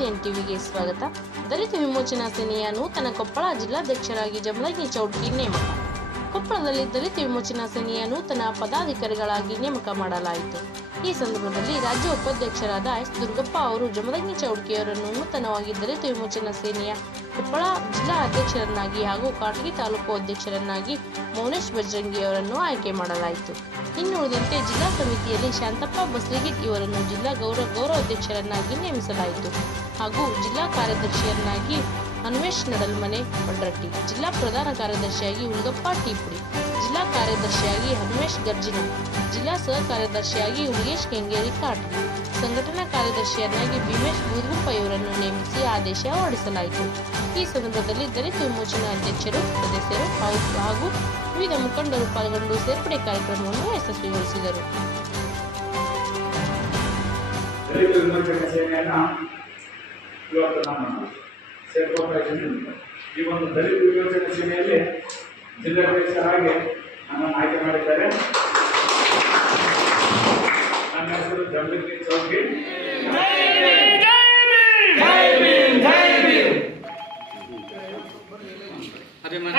CN ಟಿವಿಗೆ ಸ್ವಾಗತ. ದಲಿತ ವಿಮೋಚನಾ ಸೇನೆಯ ನೂತನ ಕೊಪ್ಪಳ ಜಿಲ್ಲಾಧ್ಯಕ್ಷರಾಗಿ ಜಮಲಗಿ ಚೌಡ್ಕಿ ನೇಮಕ. ಕೊಪ್ಪಳದಲ್ಲಿ ದಲಿತ ವಿಮೋಚನಾ ಸೇನೆಯ ನೂತನ ಪದಾಧಿಕಾರಿಗಳಾಗಿ ನೇಮಕ ಮಾಡಲಾಯಿತು. ಈ ಸಂದರ್ಭದಲ್ಲಿ ರಾಜ್ಯ ಉಪಾಧ್ಯಕ್ಷರಾದ ಎಸ್ ದುರ್ಗಪ್ಪ ಅವರು ಜಮಲಗಿ ಚೌಡ್ಕಿಯವರನ್ನು ನೂತನವಾಗಿ ದಲಿತ ವಿಮೋಚನಾ ಸೇನೆಯ ಕೊಪ್ಪಳ ಜಿಲ್ಲಾ ಅಧ್ಯಕ್ಷರನ್ನಾಗಿ ಹಾಗೂ ಕಾಟಗಿ ತಾಲೂಕು ಅಧ್ಯಕ್ಷರನ್ನಾಗಿ ಮೌನೇಶ್ ಬಜರಂಗಿ ಅವರನ್ನು ಆಯ್ಕೆ ಮಾಡಲಾಯಿತು. ಇನ್ನುಳಿದಂತೆ ಜಿಲ್ಲಾ ಸಮಿತಿಯಲ್ಲಿ ಶಾಂತಪ್ಪ ಬಸ್ಲಿಗಿಟ್ ಇವರನ್ನು ಜಿಲ್ಲಾ ಗೌರವ ಅಧ್ಯಕ್ಷರನ್ನಾಗಿ ನೇಮಿಸಲಾಯಿತು. ಹಾಗೂ ಜಿಲ್ಲಾ ಕಾರ್ಯದರ್ಶಿಯನ್ನಾಗಿ ಅನ್ವೇಷ್ ನಡಲ್ಮನೆ ಪಂಡ್ರಟ್ಟಿ ಜಿಲ್ಲಾ ಪ್ರಧಾನ ಕಾರ್ಯದರ್ಶಿಯಾಗಿ ಉಲ್ಗಪ್ಪ ಟೀಪುಡಿ. ಜಿಲ್ಲಾ ಕಾರ್ಯದರ್ಶಿಯಾಗಿ ಹನುಮೇಶ್ ಗರ್ಜಿನ. ಜಿಲ್ಲಾ ಸಹ ಕಾರ್ಯದರ್ಶಿಯಾಗಿ ಉಮೇಶ್ ಕೆಂಗೇರಿ ಕಾಟ್. ಸಂಘಟನಾ ಕಾರ್ಯದರ್ಶಿಯನ್ನಾಗಿ ಭೀಮೇಶ್ ಬೂದ್ಗುಪ್ಪ ಇವರನ್ನು ನೇಮಿಸಿ ಆದೇಶ ಹೊರಡಿಸಲಾಯಿತು. ಈ ಸಂದರ್ಭದಲ್ಲಿ ದಲಿತ ವಿಮೋಚನಾ ಅಧ್ಯಕ್ಷರು, ಸದಸ್ಯರು ಹಾಗೂ ವಿವಿಧ ಮುಖಂಡರು ಪಾಲ್ಗೊಂಡು ಸೇರ್ಪಡೆ ಕಾರ್ಯಕ್ರಮವನ್ನು ಯಶಸ್ವಿಗೊಳಿಸಿದರು. ಇವತ್ತು ಸೇರ್ಕೊಳ್ತಾ ಇದ್ದೀನಿ ಈ ಒಂದು ದಲಿತ ವಿಮೋಚನೆ ಸೀಮೆಯಲ್ಲಿ ಜಿಲ್ಲಾಧ್ಯಕ್ಷರಾಗಿ ನನ್ನನ್ನು ಆಯ್ಕೆ ಮಾಡಿದ್ದಾರೆ. ನನ್ನ ಹೆಸರು ಜಮಲಿಂಗಿ ಚೌಕಿ ಅಭಿಮಾನ